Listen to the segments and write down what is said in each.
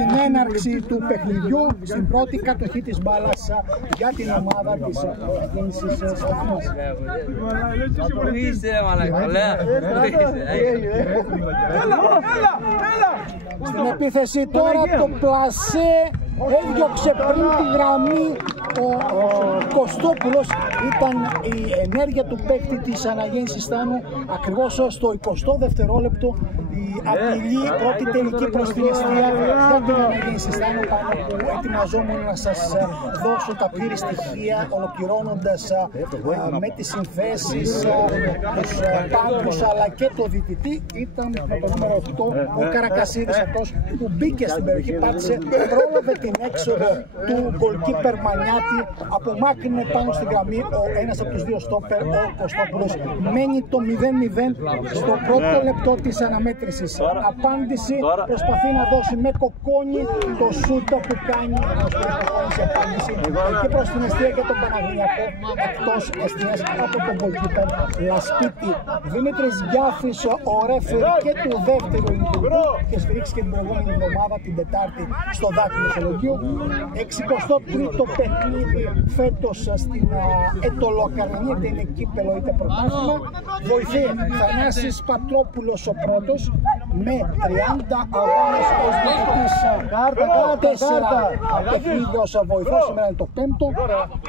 την έναρξη του παιχνιδιού, στην πρώτη κατοχή της μπάλας για την ομάδα της Αναγέννησης Σταθμός. Στην επίθεση τώρα το πλασέ έδιωξε πριν τη γραμμή ο Κωστόπουλος. Ήταν η ενέργεια του παίκτη της Αναγέννησης Στάνου ακριβώς στο 20 δευτερόλεπτο. Η απειλή πρώτη τελική προς την εστία για την Αναγέννηση Στάνου, πάνω που ετοιμαζόμουν να σας δώσω τα πλήρη στοιχεία, ολοκληρώνοντας με τις συνθέσεις, τους πάγκους αλλά και το διαιτητή. Ήταν με το νούμερο 8 ο Καρακασίδης, αυτός που μπήκε στην περιοχή, πάτησε, πρόλαβε την έξοδο του γκολκίπερ Μανιάτη, απομάκρυνε πάνω στην γραμμή ένας από τους δύο στόπερ, ο Κωστόπουλος. Μένει το 0-0 στο πρώτο λεπτό της αναμέτρησης. Απάντηση προσπαθεί να δώσει με Κοκόνη το σούτο που κάνει σε απάντηση και προς την εστία και τον Παναγνιακό, εκτός εστίας από τον γκολκίπερ Λασπίτη. Δημήτρης Γιάφης, ο ρέφερ και του δεύτερου ημιτελικού, και σφυρίξει και την προηγούμενη εβδομάδα, την Τετάρτη, στο δάκτυλο Μεσολογγίου. 63ο παιχνίδι φέτος στην Ετωλοκαρνανία, είτε είναι κύπελο είτε πρωτάθλημα. Βοηθεί Θανάσης Πατρόπουλος ο πρώτος με 30 αγώνες ως διαιτητής, 4 παιχνίδια ως βοηθός, σήμερα είναι το 5ο.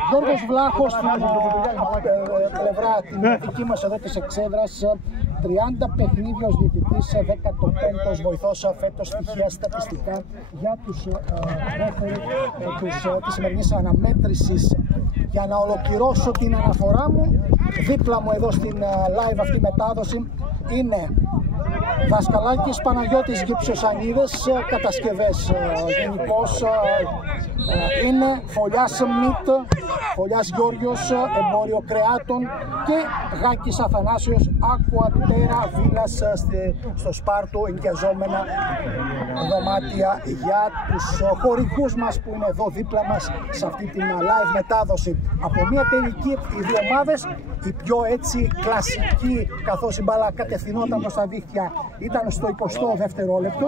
Γιώργος Βλάχος στην πλευρά την δική μας εδώ της εξέδρας, 30 παιχνίδια ως διαιτητής, 15ος βοηθός φέτος, στοιχεία στατιστικά για τους ρέφερι της σημερινής αναμέτρησης. Για να ολοκληρώσω την αναφορά μου, δίπλα μου εδώ στην live αυτή μετάδοση είναι Δασκαλάκης Παναγιώτης Γυψοσανίδες, κατασκευές γενικώς είναι Φωλιάς Μιτ, Φωλιάς Γιώργιος, εμπόριο κρεάτων, και Γάκης Αθανάσιος, Ακουατέρα Βίλας στο Σπάρτο, ενοικιαζόμενα δωμάτια για τους χορηγούς μας που είναι εδώ δίπλα μας σε αυτή την live μετάδοση. Από μια τελική οι δύο ομάδες, η πιο έτσι κλασική, καθώς η μπάλα κατευθυνόταν προς τα δίχτυα, ήταν στο 20ο δευτερόλεπτο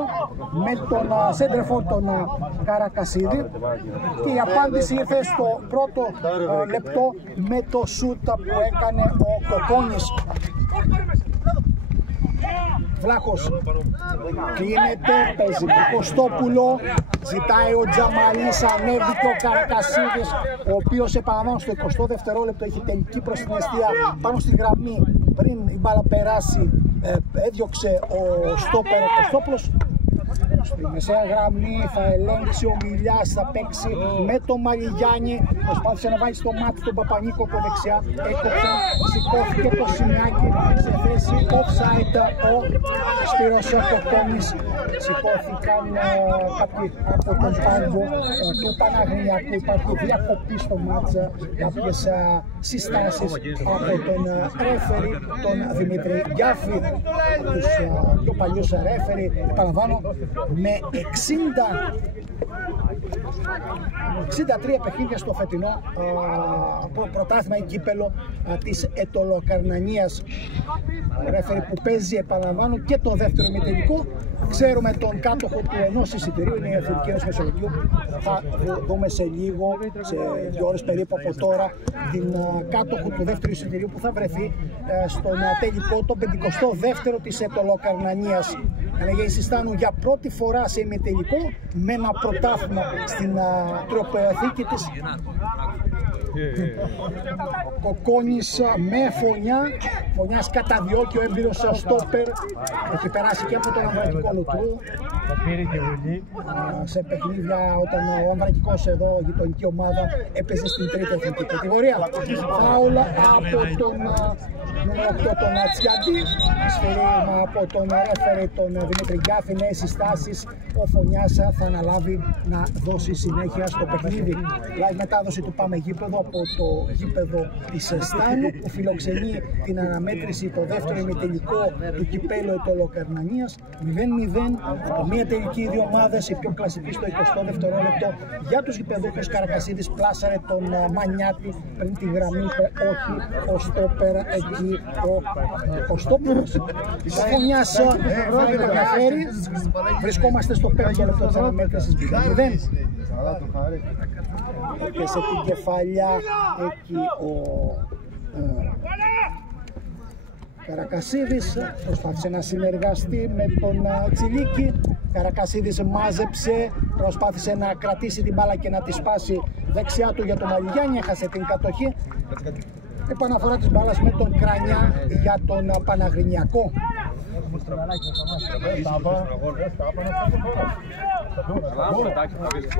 με τον σέντρεφορ τον Καρακασίδη, και η απάντηση ήρθε στο πρώτο λεπτό με το σούτα που έκανε ο Κοκόνης. Βλάχος κλείνεται, παίζει με Κωστόπουλο, ζητάει ο Τζαμαλής, ανέβηκε ο Καρακασίδης, ο οποίος επαναλαμβάνω στο 20ο δευτερόλεπτο έχει τελική προς την εστία πάνω στη γραμμή. Πριν η μπάλα περάσει έδιωξε ο στόπερ ο Κωστόπουλος. Στη μεσαία γραμμή θα ελέγξει ο Μιλιάς, θα παίξει με τον Μαλιγιάννη, προσπάθησε να βάλει στο μάτι τον Παπανίκο από δεξιά, έκοψε, σηκώθηκε το Σινιάκι σε θέση offside, ο Σπύρος Κοκόνης. Σηκώθηκαν κάποιοι από τον πάγκο του Παναγνιακού, υπάρχει διακοπή στο μάτσα, κάποιες συστάσεις από τον ρέφερι, τον Δημήτρη Γιάφη, τους πιο παλιούς ρέφερι, επαναλαμβάνω, με 63 παιχνίδια στο φετινό πρωτάθλημα ή κύπελο της Ετωλοκαρνανίας. Ρέφερι που παίζει, επαναλαμβάνω, και το δεύτερο ημιτελικό. Ξέρουμε τον κάτοχο του ενός εισιτηρίου, είναι η Αθλητική Ένωση Μεσολογγίου. Θα δούμε σε λίγο, σε 2 ώρες περίπου από τώρα, την κάτοχο του δεύτερου εισιτηρίου που θα βρεθεί στον τελικό, το 52ο της Ετωλοκαρνανίας. Αναγέννηση Στάνου για πρώτη φορά σε ημιτελικό με ένα πρωτάθλημα στην τροπεοθήκη της. Κοκόνης με Φωνιά, Φωνιάς καταδιώκει, ο έμπειρος στόπερ, έχει περάσει και από τον Αμβρακικό Λουτρού σε παιχνίδια όταν ο Αμβρακικός εδώ, η γειτονική ομάδα, έπαιζε στην τρίτη εθνική κατηγορία. Φάουλα από τον νούμερο 8 τον Ατσιαντή, σφυρίμα από τον ρέφερη τον Δημήτρη Γκάφη, νέες συστάσεις. Ο Φωνιάς θα αναλάβει να δώσει συνέχεια στο παιχνίδι. Live μετάδοση του Πάμε Γήπεδο από το γήπεδο της Στάνου που φιλοξενεί την αναμέτρηση, το δεύτερο ημιτελικό του κυπέλου Ετωλοκαρνανίας. 0-0 από μια τελική, οι δύο ομάδες, η πιο κλασική στο 20ο δευτερόλεπτο για τους γηπεδούχους. Καρακασίδης πλάσαρε τον Μανιάτη πριν τη γραμμή, όχι ο στόπερ εκεί ο Κωστόπουλος. Της φωνιάς θα ενδιαφέρει. Βρισκόμαστε στο 5ο λεπτό της αναμέτρησης 0-0. Έπιασε την κεφαλιά εκεί ο Καρακασίδης, προσπάθησε να συνεργαστεί με τον Τσιλίκη. Καρακασίδης μάζεψε, προσπάθησε να κρατήσει την μπάλα και να τη σπάσει δεξιά του για τον Μαλιγιάννη, έχασε την κατοχή. Επαναφορά της μπάλας με τον Κρανιά για τον Παναγρινιακό.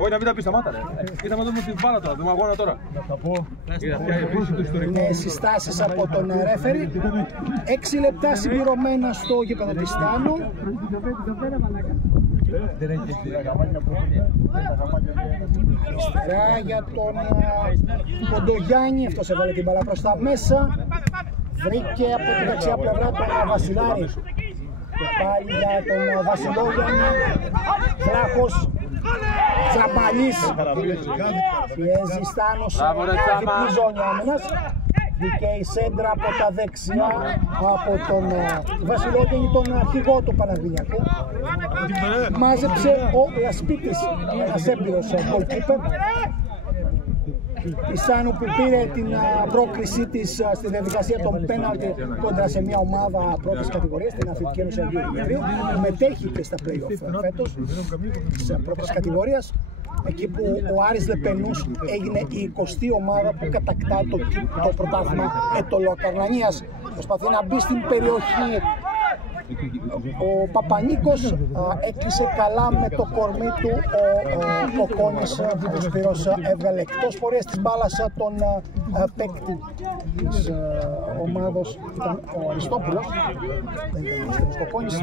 Όχι, να μην τα πεις, σταμάτα ρε. Κοίτα με την μπάλα τώρα, τον αγώνα τώρα. Είναι συστάσεις από τον ρέφερι. 6 λεπτά συμπληρωμένα στο γήπεδο της Στάνου. Αριστερά για τον Κοντογιάννη, αυτός έβαλε την μπάλα προς τα μέσα. Βρήκε από τη δεξιά πλευρά τον Βασιλάρη. Και πάλι για τον Βασιλόγιαννη. Φράχος, Τσαμπαλής. Πιέζει Στάνος, διπλή ζώνη άμυνας. Βγήκε η σέντρα από τα δεξιά από τον Βασιλόγιαννη, τον αρχηγό του Παναγρινιακού. Μάζεψε ο Λασπίτης, ένας έμπειρος goalkeeper. Η Στάνου που πήρε την πρόκρισή της στη διαδικασία των πέναλτι κόντρα σε μια ομάδα πρώτης κατηγορίας, την Αθλητική Ένωση Αγίου Δημητρίου, που μετέχει και στα play-off φέτος της πρώτης κατηγορίας, εκεί που ο Άρης Λεπενούς έγινε η 20η ομάδα που κατακτά το πρωτάθλημα Ετωλοακαρνανίας. Προσπαθεί να μπει στην περιοχή. Ο Παπανίκος έκλεισε καλά με το κορμί του. Ο Κόνης, ο Σπύρος, έβγαλε εκτός πορείας της μπάλας τον παίκτη της ομάδος, ήταν ο Αριστόπουλος. Ο Κόνης,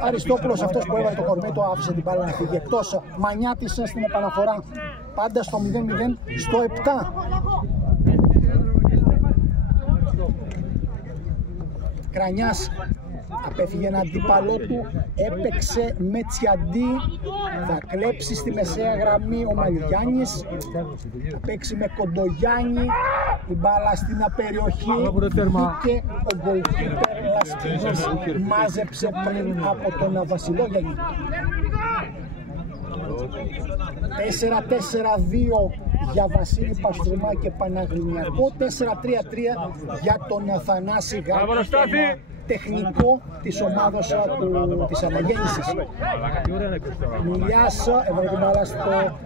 ο Αριστόπουλος, αυτός που έβαλε το κορμί του, άφησε την μπάλα να φύγει εκτός. Μανιάτισε στην επαναφορά, πάντα στο 0-0, στο 7. Κρανιάς απέφυγε ένα αντίπαλό του, έπαιξε με Τσιαντί, θα κλέψει στη μεσαία γραμμή ο Μαλιγιάννης, θα παίξει με Κοντογιάννη, η μπάλα στην απεριοχή, βγήκε ο γκολκίπερ Λασπίδης, μάζεψε πριν από τον Βασιλόγιαννη. 4-4-2 για Βασίλη Παστρουμά και Παναγρινιακό, 4-3-3 για τον Θανάση Γάκη, τεχνικό της ομάδος της αναγέννησης. Μιλιάς έβαλε την μπάλα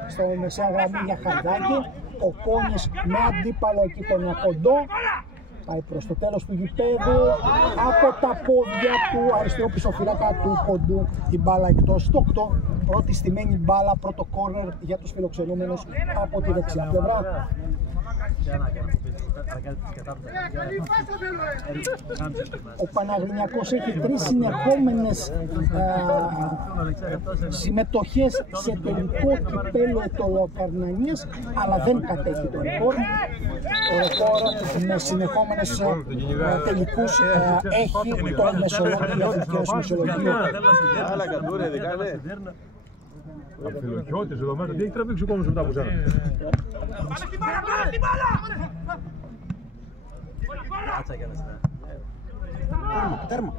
στο μεσαία γραμμή για Χαρδάκη. Ο Κόνης με αντίπαλο εκεί τον Κοντό. Πάει προς το τέλος του γηπέδου, από τα πόδια του αριστερό πισωφύλακα του Κοντού η μπάλα εκτός στο 8. Πρώτη στημένη μπάλα, πρώτο κόρνερ για τους φιλοξενούμενους από τη δεξιά πλευρά. Ο Παναγρινιακός έχει 3 συνεχόμενες συμμετοχές σε τελικό κυπέλλο Ετωλοακαρνανίας, αλλά δεν κατέχει το ρεκόρ. Το ρεκόρ με συνεχόμενες τελικούς έχει το Μεσολόγιο, Αθλητικό Μεσολογείο. Αφιλοχιώτης εδώ μέσα, τι έχει τραβήξει ο κόσμος μετά από σένα. Τέρμα.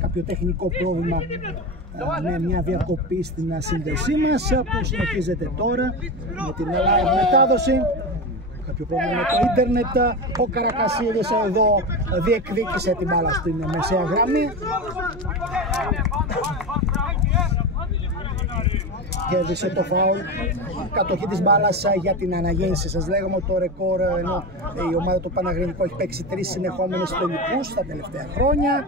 Κάποιο τεχνικό πρόβλημα με μια διακοπή στην σύνδεσή μας που συνεχίζεται τώρα με την live μετάδοση. Κάποιο πρόβλημα με το ίντερνετ. Ο Καρακασίδης εδώ διεκδίκησε την μπάλα στην μεσαία γραμμή. Κέρδισε το φάουλ. Κατοχή της μπάλας για την αναγέννηση. Σας λέγαμε το ρεκόρ, ενώ η ομάδα του Παναγρινικού έχει παίξει 3 συνεχόμενες τελικούς τα τελευταία χρόνια.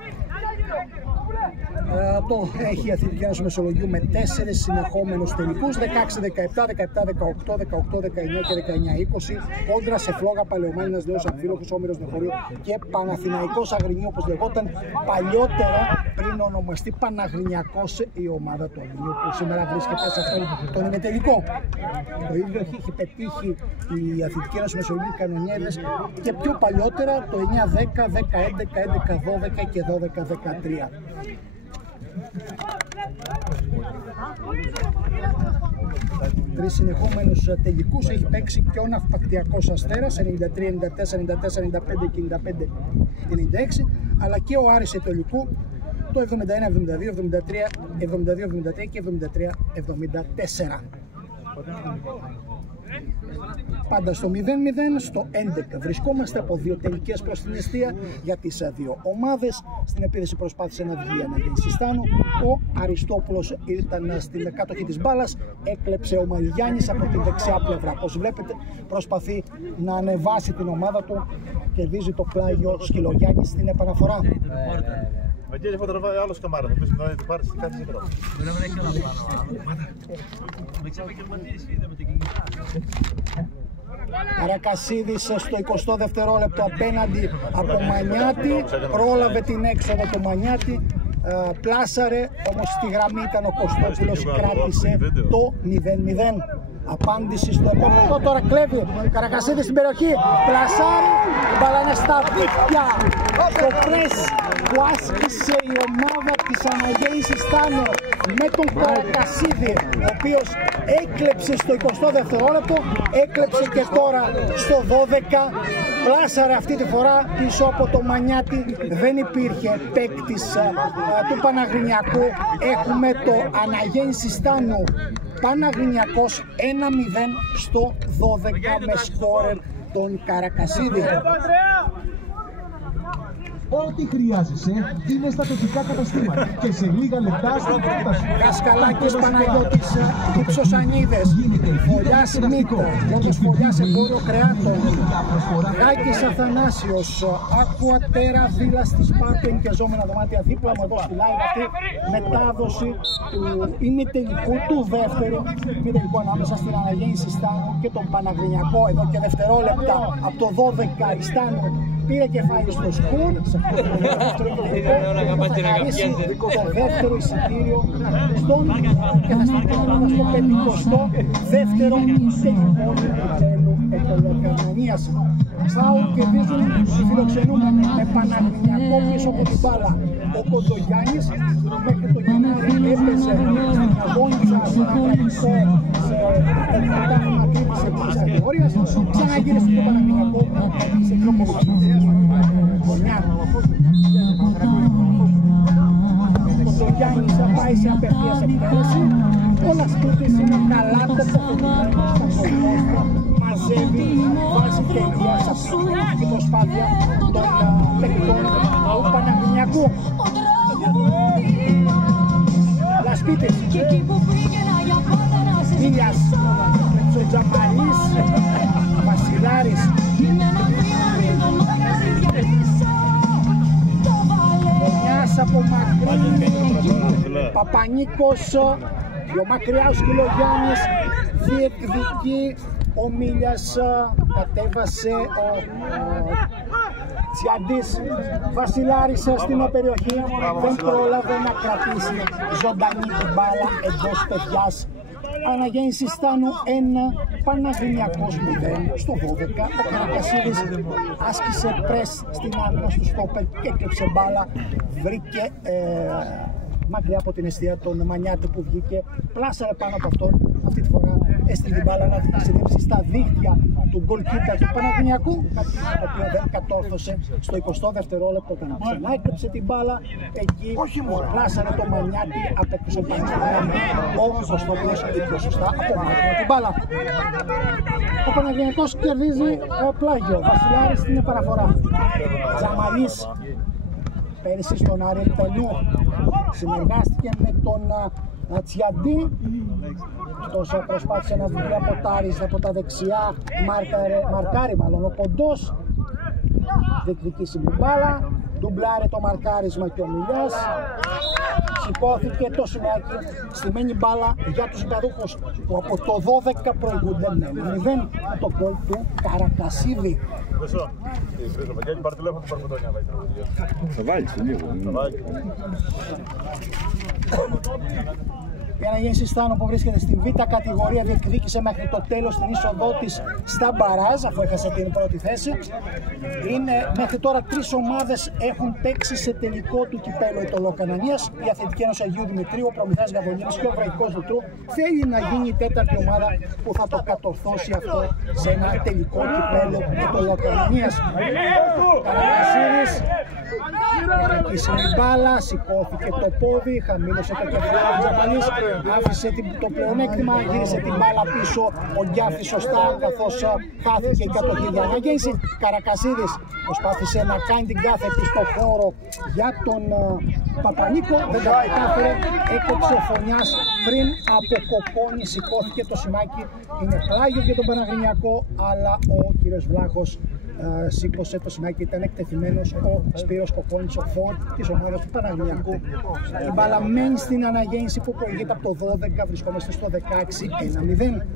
Το έχει η Αθλητική Ένωση Μεσολογγίου με 4 συνεχόμενους τελικούς, 16-17, 17-18, 18-19 και 19-20. Όντρα σε Φλόγα, Παλαιομάνινας, Νέος Αμφίλοχος, Όμηρος Νεχωρίου και Παναθηναϊκός Αγρινίου, όπως λεγόταν παλιότερα πριν ονομαστεί Παναγρινιακός η ομάδα του Αγρινίου, που σήμερα βρίσκεται σε αυτόν τον ημιτελικό. Το ίδιο έχει πετύχει η Αθλητική Ένωση Μεσολογγίου Κανονιέδες και πιο παλιότερα το 9-10, 10-11, 11-12 και 12-13. Τρεις συνεχόμενους τελικούς έχει παίξει και ο Ναυπακτιακός Αστέρας 93-94, 94-95 και 95-96, αλλά και ο Άρης Ετωλικού το 71-72, 72-73 και 73-74. Πάντα στο 0-0, στο 11 βρισκόμαστε από δύο τελικές προς την εστία για τις δύο ομάδες. Στην επίθεση προσπάθησε να βγει Αναγέννηση Στάνου. Ο Αριστόπουλος ήταν στην κατοχή της μπάλας, έκλεψε ο Μαλιγιάννης από την δεξιά πλευρά. Όπως βλέπετε προσπαθεί να ανεβάσει την ομάδα του, κερδίζει το πλάγιο Σκυλογιάννης στην επαναφορά. Εκεί δεν φωτογραφάει άλλος καμάρα, θα πεις να το πάρεις κάτι σύντομα. Καρακασίδης στο 22 δευτερόλεπτο απέναντι από Μανιάτη, πρόλαβε την έξοδο του Μανιάτη, πλάσαρε, όμως στη γραμμή ήταν ο Κωστόπουλος, κράτησε το 0-0. Απάντηση στο επόμενο, τώρα κλέβει Καρακασίδη στην περιοχή, πλασάρει, η μπάλα είναι στα δίχτυα, στο πρες που άσκησε η ομάδα της Αναγέννησης Στάνου με τον Καρακασίδη, ο οποίος έκλεψε στο 22 δευτερόλεπτο, έκλεψε και τώρα στο 12, πλάσαρε αυτή τη φορά πίσω από το Μανιάτη, δεν υπήρχε παίκτης του Παναγρινιακού. Έχουμε το Αναγέννησης Στάνου Παναγρινιακός 1-0 στο 12 με σκόρερ τον Καρακασίδη. Ό,τι χρειάζεσαι είναι στα τοπικά καταστήματα και σε λίγα λεπτά στην πρόταση. Κασκαλάκης Παναγιώτης, Κυψοσανίδες, Φωλιάς Μήτο, Λόγος Φωλιάς Εμπόριο Κρεάτων, Γάκης Αθανάσιος, Ακουατέρα Βίλας της Πάρτεν και ζώμενα δωμάτια δίπλα μου εδώ στη live αυτή μετάδοση του ημιτελικού του δεύτερου ημιτελικού ανάμεσα στην Αναγέννηση Στάνου και τον Παναγρινιακό. Εδώ και δευτερόλεπτα από το 12 η Στάνου πήρε κεφάλι στο σκουρ, σε αυτό το δεύτερο ημιτελικό, θα χαρίσει το δεύτερο εισιτήριο στον και θα σταθεί στο 52ο ημιτελικό του τρέλου Ετωλοκαρνανίας. Φάουλ κερδίζουν οι φιλοξενούμενοι με Παναγρινιακό πίσω από την μπάλα. Ο Κοντογιάννης μέχρι το Γενάρη έπαιζε στην αγώνιτσα στο Αγρανικό σε πρωτάθλημα τρίτης εθνικής κατηγορίας. Ξαναγύρισε στο Παναγρινιακό σε πιο πολλές γωνιά. Ο Κοντογιάννης θα πάει σε απευθείας εκτέλεση. Ο Λασπίτης είναι καλά τοποθετημένος στα κολπόστα. Μαζεύει, βάζει τελεία σε αυτή την προσπάθεια των παικτών του Παναγρινιακού. Λασπίτης, Μίλιας, Τζαμαλής, Βασιλάρης, Μονιάς από μακρύ, Παπανίκος, πιο μακριά ο Σκυλογιάννης, διεκδικεί. Ο Μίλιας, κατέβασε ο Τσιαντής, Βασιλάρης στην περιοχή, δεν πρόλαβε να κρατήσει ζωντανή την μπάλα εντός παιδιάς. Αναγέννηση Στάνου 1, Παναγρινιακός 0 στο 12. Ο Καρακασίδης άσκησε πρες στην άμυνα στο στόπερ και έκλεψε μπάλα, βρήκε μακριά από την εστία τον Μανιάτη που βγήκε, πλάσαρε πάνω από αυτόν. Αυτή τη φορά έστειλε την μπάλα να ταξιδέψει στα δίχτυα του γκολκίπερ του Παναγρινιακού, κάτι το οποίο δεν κατόρθωσε στο 20 δευτερόλεπτο όταν ξανά έκλεψε την μπάλα. Εκεί πλάσαρε το Μανιάτη, απέκτησε πάνω ο Κωστόπουλος ή πιο σωστά απομάκρυνε την μπάλα. Ο Παναγρινιακός κερδίζει πλάγιο, Βασιλάρης στην επαναφορά. Τζαμαλής πέρυσι στον Άρη Πελού συνεργάστηκε με τον Τσιαντή, αυτός προσπάθησε να βγει από Τάρις από τα δεξιά, μαρκάρει μάλλον ο Ποντός, διεκδικήσει την μπάλα, ντουμπλάρει το μαρκάρισμα και ο Μιλιάς, σηκώθηκε το σημαίακι, στημένη μπάλα για τους γηπεδούχους που από το 12 προηγούνται με 0 το γκολ του Καρακασίδη. Θα βάλεις λίγο. Η Αναγέννηση Στάνο που βρίσκεται στη Β' κατηγορία διεκδίκησε μέχρι το τέλος την είσοδό της στα μπαράζ, αφού έχασε την πρώτη θέση. Μέχρι τώρα 3 ομάδες έχουν παίξει σε τελικό του κυπέλλου Αιτωλοκανανίας. Η Αθλητική Ένωση Αγίου Δημητρίου, ο Προμηθέας Γαβολίνης και ο Βραϊκός Λουτρού. Θέλει να γίνει η 4η ομάδα που θα το κατορθώσει αυτό σε ένα τελικό κυπέλλο Αιτωλοκανανίας. Καρακασίδης κρατήσε την μπάλα, σηκώθηκε το πόδι, χαμήλωσε το κεφάλι του Τζαμαλής, άφησε το πλεονέκτημα, γύρισε την μπάλα πίσω ο Γκιάφης σωστά, καθώς χάθηκε η κατοχή για Αναγέννηση. Καρακασίδης προσπάθησε να κάνει την κάθετη στο χώρο για τον Παπανίκο, δεν τα κατάφερε, έκοψε ο Φωνιάς πριν από κοκόνι, σηκώθηκε το σημάκι, είναι πλάγιο για τον Παναγρινιακό, αλλά ο κύριος Βλάχος σήκωσε το σημάκι, ήταν εκτεθειμένος ο Σπύρος Κοκόνης, ο φόρ της ομάδας του Παναγρινιακού. Η μπάλα μένει στην Αναγέννηση που προηγείται από το 12, βρισκόμαστε στο 16-1-0.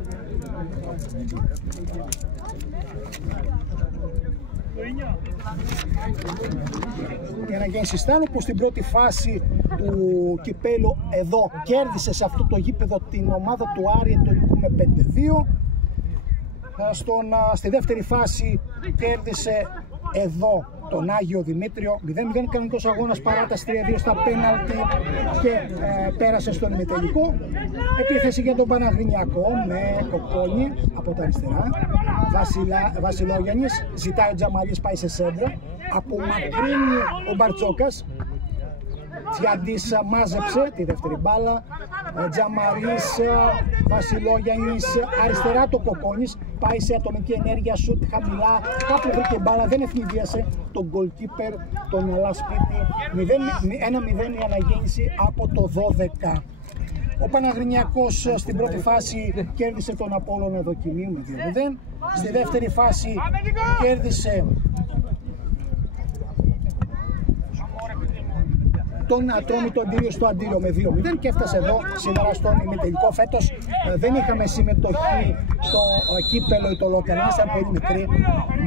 Η Αναγέννηση Στάνου που στην πρώτη φάση του κυπέλου εδώ κέρδισε σε αυτό το γήπεδο την ομάδα του Άρη Αιτωλικού με 5-2. Στη δεύτερη φάση κέρδισε εδώ τον Άγιο Δημήτριο 0-0, κανονικός αγώνας, παράταση 3-2 στα πέναλτι και πέρασε στον ημιτελικό. Επίθεση για τον Παναγρινιακό με Κοκόνη από τα αριστερά. Βασιλόγιαννης, ζητάει ο Τζαμαλής, πάει σε σέντρα, απομακρύνει ο Μπαρτσόκας. Τσιαντής μάζεψε τη δεύτερη μπάλα, Τζαμαλής, Βασιλόγιαννης, αριστερά το Κοκόνης, πάει σε ατομική ενέργεια, σουτ χαμηλά, κάπου βρήκε μπάλα, δεν ευνηδίασε τον goalkeeper, τον Λασπίτη. 1-0 η Αναγέννηση από το 12. Ο Παναγρινιακός στην πρώτη φάση κέρδισε τον Απόλλωνα δοκιμή με 2-0. Στη δεύτερη φάση κέρδισε τον Ατρόμητο Αντίριο στο Αντίριο με 2-0 και έφτασε εδώ σήμερα στον ημιτελικό. Φέτος δεν είχαμε συμμετοχή στο κύπελλο Αιτωλοκανανίας, ήταν πολύ μικρή,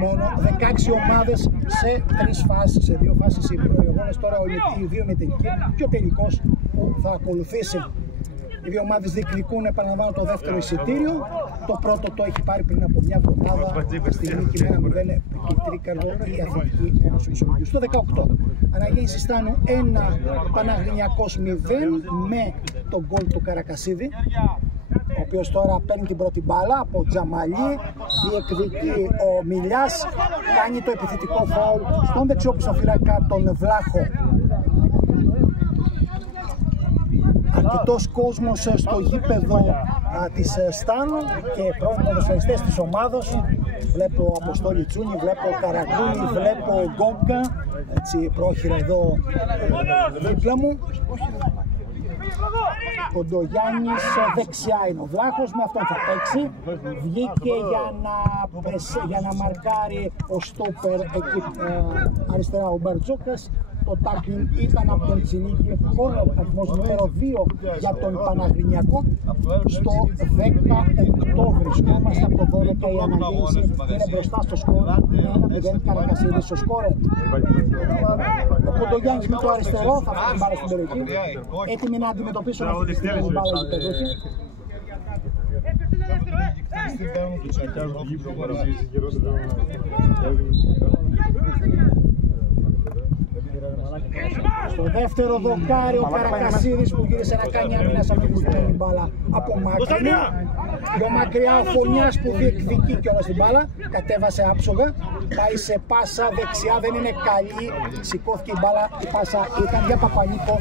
μόνο 16 ομάδες σε 3 φάσεις, σε 2 φάσεις οι προηγούμενες, τώρα οι 2 ημιτελικοί και ο τελικός που θα ακολουθήσει. Οι δύο ομάδες διεκδικούν, επαναλαμβάνω, το δεύτερο εισιτήριο. Το πρώτο το έχει πάρει πριν από μια εβδομάδα στη νίκη με 1-0 η Τρίκαρδο, η Αθλητική Ένωση Μεσολογγίου. Στο 18, Αναγέννηση Στάνου 1, Παναγρινιακός 0 με τον γκολ του Καρακασίδη, ο οποίος τώρα παίρνει την πρώτη μπάλα από Τζαμαλή, διεκδικεί ο Μιλιάς, κάνει το επιθετικό φάουλ στον δεξιόπιστοφύλακα τον Βλάχο. Αρκετός κόσμος στο γήπεδο της Στάνου και πρώην ποδοσφαιριστές της ομάδος. Βλέπω Αποστόλη Τσούνη, βλέπω Καραγκούνη, βλέπω Γκόγκα, έτσι πρόχειρα εδώ δίπλα μου. Ο Ντογιάννης δεξιά είναι ο Βλάχος, με αυτόν θα παίξει. Βγήκε για να μαρκάρει ο στόπερ εκεί αριστερά ο Μπαρτζόκας. Το τάκλινγκ ήταν από τον Τσινίκη, ο αριθμός νούμερο 2 για τον Παναγρινιακό. Στο 18 βρισκόμαστε, από το 12 η Αναγέννηση είναι μπροστά στο σκορ, 1-0 Καρακασίδης στο σκορ. Ο Κοντογιάννης με το αριστερό θα φέρει την μπάλα στην περιοχή, έτοιμοι να αντιμετωπίσουν αυτή τη στιγμή την μπάλα του παιδούχη. Στο δεύτερο δοκάρι ο Καρακασίδης που γύρισε να κάνει άμυνα σε αυτή τη στιγμή μπάλα από μακριά. Πιο μακριά ο Φωνιάς που διεκδικεί κιόλας την μπάλα, κατέβασε άψογα, πάει σε πάσα δεξιά, δεν είναι καλή, σηκώθηκε η μπάλα, η πάσα ήταν για Παπανίκο,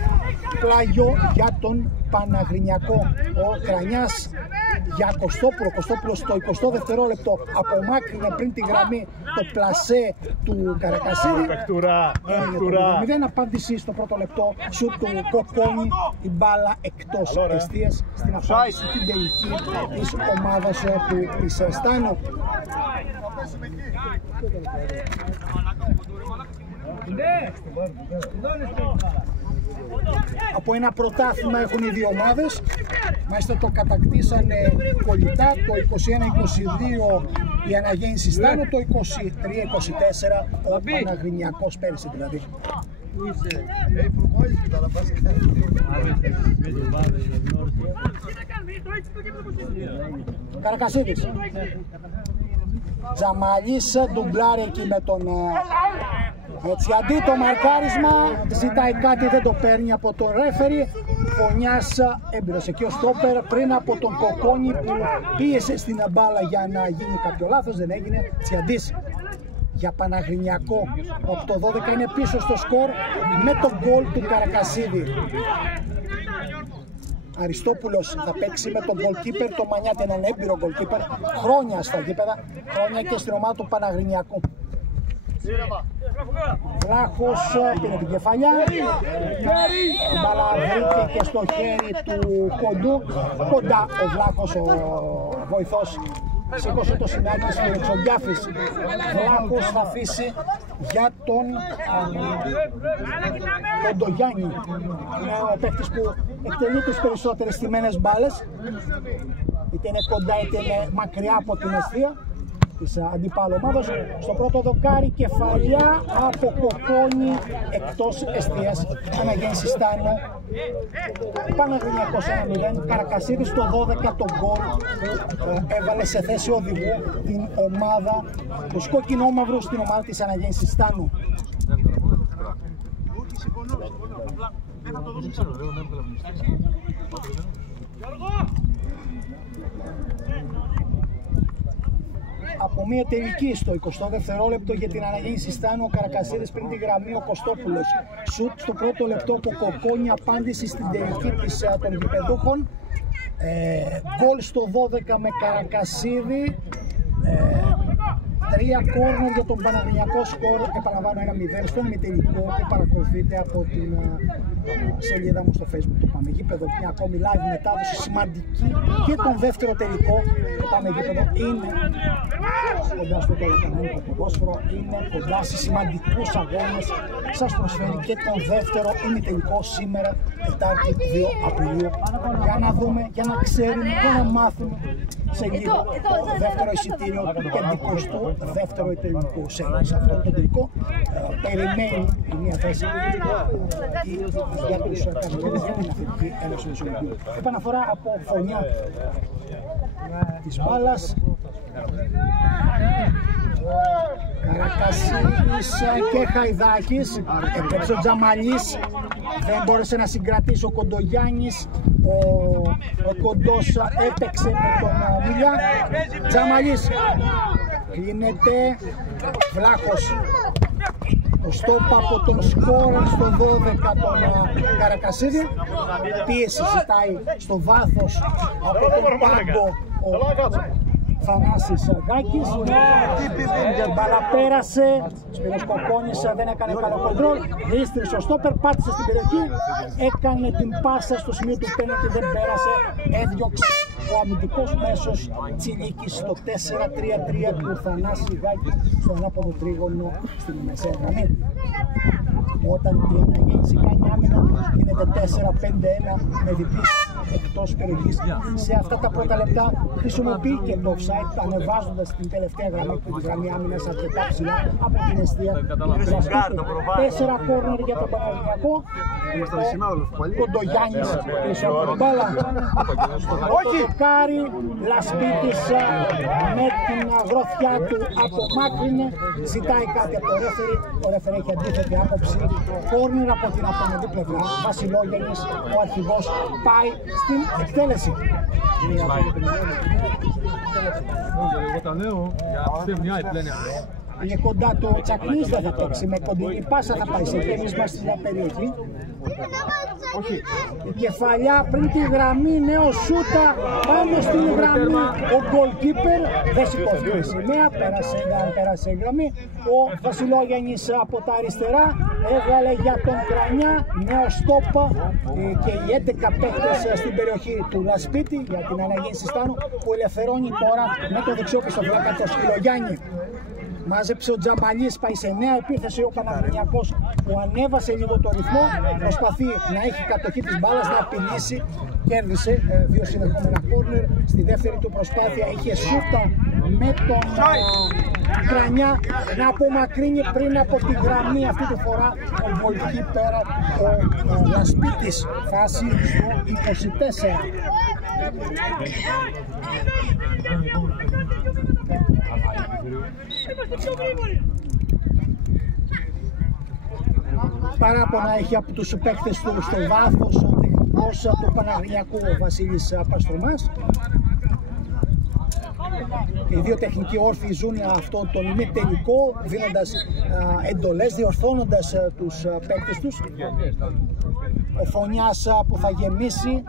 πλάγιο για τον Παναγρινιακό. Ο Κρανιάς για Κωστόπουλο στο 20 δευτερόλεπτο απομάκρυνε πριν τη γραμμή το πλασέ του Καρακασίδη. Δεν απάντηση στο πρώτο λεπτό, σουτ του Κοκόνη, η μπάλα εκτός εστίας στην απάντηση την τελική της ομάδας της Στάνου. Από ένα πρωτάθλημα έχουν οι δύο ομάδες. Μάλιστα το κατακτήσανε κολλητά το 21-22 η Αναγέννηση Στάνου, το 23-24 ο Παναγρινιακός πέρυσι δηλαδή. Καρακασίδης. Τζαμαλής ντουμπλάρει εκεί με τον έτσι, αντί το μαρκάρισμα, ζητάει κάτι, δεν το παίρνει από τον ρέφερι. Φωνιάς έμπειρος εκεί ο στόπερ πριν από τον Κοκόνη που πίεσε στην μπάλα για να γίνει κάποιο λάθος, δεν έγινε. Τσιαντής για Παναγρινιακό, από το 12 είναι πίσω στο σκορ με τον γκολ του Καρακασίδη. Αριστόπουλος θα παίξει με τον goalkeeper, το Μανιάτη, έναν έμπειρο goalkeeper, χρόνια στα γήπεδα, χρόνια και στην ομάδα του Παναγρινιακού. Βλάχος πήρε την κεφαλιά, μπαλαβρήκε και στο χέρι του Κοντού, κοντά ο Βλάχος, ο βοηθός. Σήκωσε το συνάκι στο Εξογκιάφης. Βλάχος θα αφήσει για τον Κοντογιάννη. Είναι ο παίκτης που εκτελεί τις περισσότερες στιμένες μπάλες. Είτε είναι κοντά είτε είναι μακριά από την αιστεία της αντιπάλου ομάδος. Στο πρώτο δοκάρι κεφαλιά από Κοκόνη εκτός εστίας. Αναγέννηση Στάνου. Παναγρινιακός 1-0. Καρακασίδης στο 12 τον γκολ που έβαλε σε θέση οδηγού την ομάδα, τους κοκκινόμαυρους στην ομάδα της Αναγέννησης Στάνου. Από μια τελική στο 20 δευτερόλεπτο για την Αναγέννηση Στάνου, ο Καρακασίδης πριν τη γραμμή, ο Κωστόπουλος. Σουτ στο πρώτο λεπτό που ο Κοκόνη απάντηση στην τελική των γηπεδούχων. Γκολ στο 12 με Καρακασίδη. 3 κόρνερ για τον Παναγρινιακό, σκορ επαναλαμβάνω 1-0 στον ημιτελικό που παρακολουθείτε από την σελίδα μου στο Facebook του Πάμε Γήπεδο. Μια ακόμη live μετάδοση σημαντική και τον δεύτερο τελικό του Πάμε Γήπεδο είναι κοντά στο τέλος του ποδόσφαιρο, είναι κοντά σε σημαντικούς αγώνες. Σας προσφέρει και τον δεύτερο ημιτελικό σήμερα, Τετάρτη 2 Απριλίου. Για να δούμε, για να ξέρουμε, για να μάθουμε σε λίγο το δεύτερο εισιτήριο του 52ου τελικού σε αυτό το τελικό. Περιμένει μια θέση για τους καλλιτέχνες για την Αθηνική Ένωση του Ολυμπίου. Επαναφορά από φωνιά της μπάλας. Καρακασίδης και Χαϊδάκης, έπαιξε ο Τζαμαλής, δεν μπόρεσε να συγκρατήσει ο Κοντογιάννης, ο Κοντός έπαιξε με τον Μιλιά. Τζαμαλής, κλείνεται, Βλάχος, το στόπ από τον σκόρερ στο 12 τον Καρακασίδη, πίεση ζητάει στο βάθος από τον πάγκο Θανάσης Γάκης. Μπαλά πέρασε, Σπύρος Κοκόνης δεν έκανε καλό κοντρόλ, γύστρισε ο στόπερ, πάτησε στην περιοχή, έκανε την πάσα στο σημείο του πέναλτι, δεν πέρασε, έδιωξε ο αμυντικός μέσος Τσιλίκης στο 4-3-3 του Θανάση Γάκη στο ανάποδο τρίγωνο στην μεσαία γραμμή. Όταν η Αναγέννηση κάνει άμυνα γίνεται 4-5-1 με διπλή εκτός περιοχής. Σε αυτά τα πρώτα λεπτά χρησιμοποιεί και το offside, ανεβάζοντας την τελευταία γραμμή του, τη γραμμή άμυνας αρκετά ψηλά από την αιστεία. 4 κόρνερ για τον Παναγρινιακό. Ο Κοντογιάννης πίσω από την μπάλα. Στο πρώτο δοκάρι, Λασπίτης με την γροθιά του απομάκρυνε, ζητάει κάτι από το ρέφερι. Ο ρέφερι έχει αντίθετη άποψη. Κόρνερ από την απέναντι πλευρά. Βασιλόγεννης, ο αρχηγός, πάει στην εκτέλεση. Είναι κοντά το Τσακνής, δεν θα παίξει με κοντινή πάσα, θα πάει σε γέμισμα στην περιοχή. Η κεφαλιά πριν τη γραμμή, νέο σούτα πάνω στην γραμμή, ο goalkeeper δεν σηκώθηκε σημαία, πέρασε η γραμμή. Ο Βασιλόγεννης από τα αριστερά έβγαλε για τον Κρανιά, νέο στόπ και οι 11 παίκτες στην περιοχή του Λασπίτη για την Αναγέννηση Στάνου που ελευθερώνει τώρα με το δεξιό πιστοφυλάκα το Σκυλογιάννη. Μάζεψε ο Τζαμαλής, πάει σε νέα επίθεση ο Παναγρινιακός που ανέβασε λίγο το ρυθμό, προσπαθεί να έχει κατοχή της μπάλας, να απειλήσει, κέρδισε 2 συνεχόμενα κόρνερ. Στη δεύτερη του προσπάθεια είχε σούτα με τον Κρανιά να απομακρύνει πριν από τη γραμμή. Αυτή τη φορά ο Βολική πέρα ο Λασπίτης, φάση στο 24. Παράπονα έχει από τους παίκτες του στο βάθος ο τεχνικός του Παναγρινιακού Βασίλης Παστρομάς. Οι δύο τεχνικοί όρθιοι ζουν αυτό τον ημιτελικό, δίνοντας εντολές, διορθώνοντας τους παίκτες τους. Ο Φωνιάς που θα γεμίσει,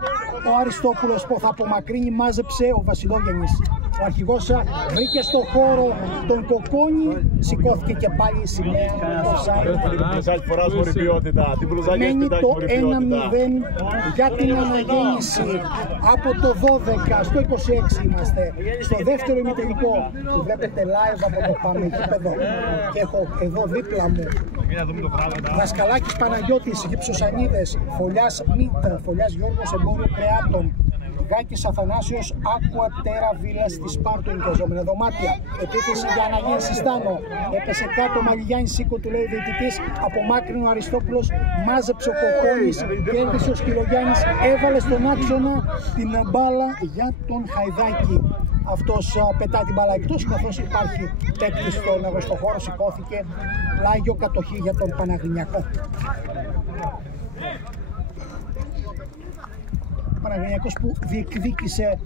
ο Αριστόπουλος που θα απομακρύνει, μάζεψε ο Βασιλόγεννης. Ο αρχηγός βρήκε στο χώρο τον Κοκόνη, σηκώθηκε και πάλι η σημαία. Μένει το 1-0 για την αναγέννηση. Από το 12 στο 26 είμαστε στο δεύτερο ημιτελικό που βλέπετε live από το Πάμε Γήπεδο. Και έχω εδώ δίπλα μου Δασκαλάκης Παναγιώτης, Γυψοσανίδες, Φωλιάς Μίτα, Φωλιάς Γιώργος Εμπόριο Κρεάτων, Γάκης Αθανάσιος, Άκουα Τέρα Βίλας στη Σπάρτου, ενοικιαζόμενα δωμάτια. Επίθεση για αναγέννηση Στάνο. Έπεσε κάτω ο Μαλιγιάννης, Σίκο του λέει ο διαιτητής. Απομάκρυνε ο Αριστόπουλος, μάζεψε ο Κοκόνης, κέρδισε ο Σκυλογιάννης, έβαλε στον άξονα την μπάλα για τον Χαϊδάκη. Αυτός πετάει την μπάλα εκτός, καθώς υπάρχει παίκτης στον αγωστοχώρο, σηκώθηκε. Πλάγιο κατοχή για τον Παναγρινιακό. Παναγρινιακός που διεκδίκησε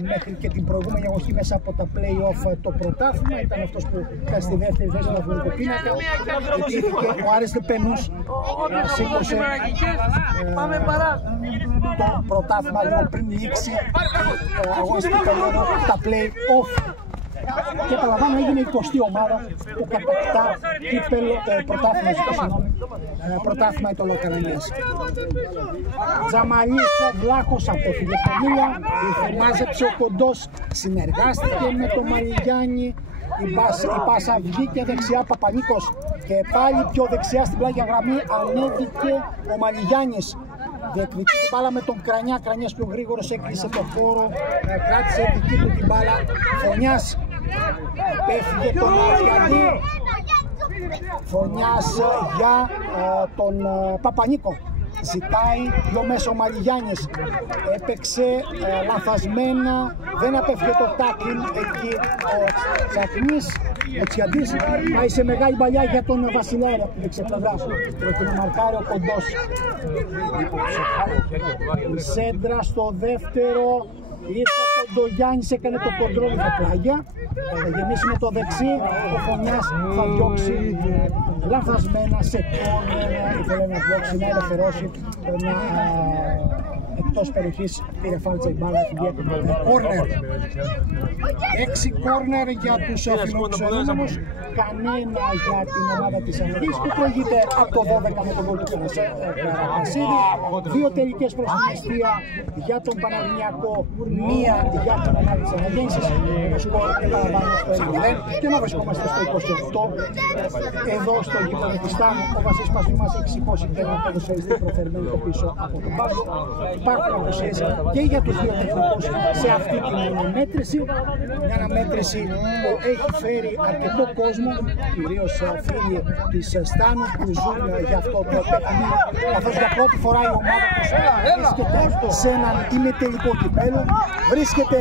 μέχρι και την προηγούμενη αγωγή μέσα από τα play-off το πρωτάθλημα. Ήταν αυτός που ήταν στη δεύτερη θέση του αγωνιστικού πίνακα. Ιτήθηκε ο Άρης Λεπενούς, σήκωσε το πρωτάθλημα λίγο πριν λήξει αγωνιστική περίοδο, τα play-off. Και επαναλαμβάνω, έγινε η 20η ομάδα που κατακτά πρωτάθλημα το Λοκανανίας. Τζαμαλής Βλάχος απέφυγε το Μίλα, μάζεψε ο Κοντός, συνεργάστηκε με τον Μαλιγιάννη, η πάσα βγήκε δεξιά, Παπανίκος και πάλι πιο δεξιά στην πλάγια γραμμή ανέβηκε ο Μαλιγιάννης. Διεκδικεί την μπάλα με τον Κρανιά, Κρανιάς πιο γρήγορος, έκλεισε το χώρο, κράτησε δική του την μπάλα. Φωνιάς πέφυγε τον Αριανή, Φωνιάς για τον Παπανίκο. Ζητάει πιο μέσο ο Μαλιγιάννης, έπαιξε λανθασμένα, δεν απέφυγε το τάκλιν εκεί ο Τσακνής. Ο Τσιαντής πάει σε μεγάλη παλιά για τον Βασιλάρη από την δεξιαπλευρά, πρέπει να μαρκάρει ο Κοντός. Η σέντρα στο δεύτερο, ήρθε ο Κοντογιάννης, έκανε το κοντρόλ στα πλάγια, θα γεμίσει με το δεξί, ο Φωνιάς θα διώξει λανθασμένα σε κόρνερ, ήθελε να διώξει, να ελευθερώσει, εκτός περιοχής πήρε φάλτσα η μπάλα, έφυγε κόρνερ. 6 κόρνερ για τους φιλοξενούμενους, κανένα για την ομάδα της Αναγής που προηγείται από το 12 με τον γκολ του Καρακασίδη. 2 τελικές προς την αιστεία για τον Παναγρινιακό, 1 για την ομάδα της Αναγέννησης. Το σκορ επαναλαμβάνω στο 1-0 και να βρισκόμαστε στο 28. Εδώ στο γήπεδο της Στάνου ο Βασίλης Παστρομάς έχει σηκώσει και ένα ποδοσφαιριστή προφερμένο πίσω από τον πάγκο. Υπάρχουν αποσχέσεις και για τους δύο τεχνικούς σε αυτή την αναμέτρηση. Μια αναμέτρηση που έχει φέρει αρκετό κόσμο, κυρίως φίλοι της Στάνου που ζουν για αυτό το παιχνίδι, καθώς για πρώτη φορά η ομάδα τους βρίσκεται σε έναν ημιτελικό κυπέλλο, βρίσκεται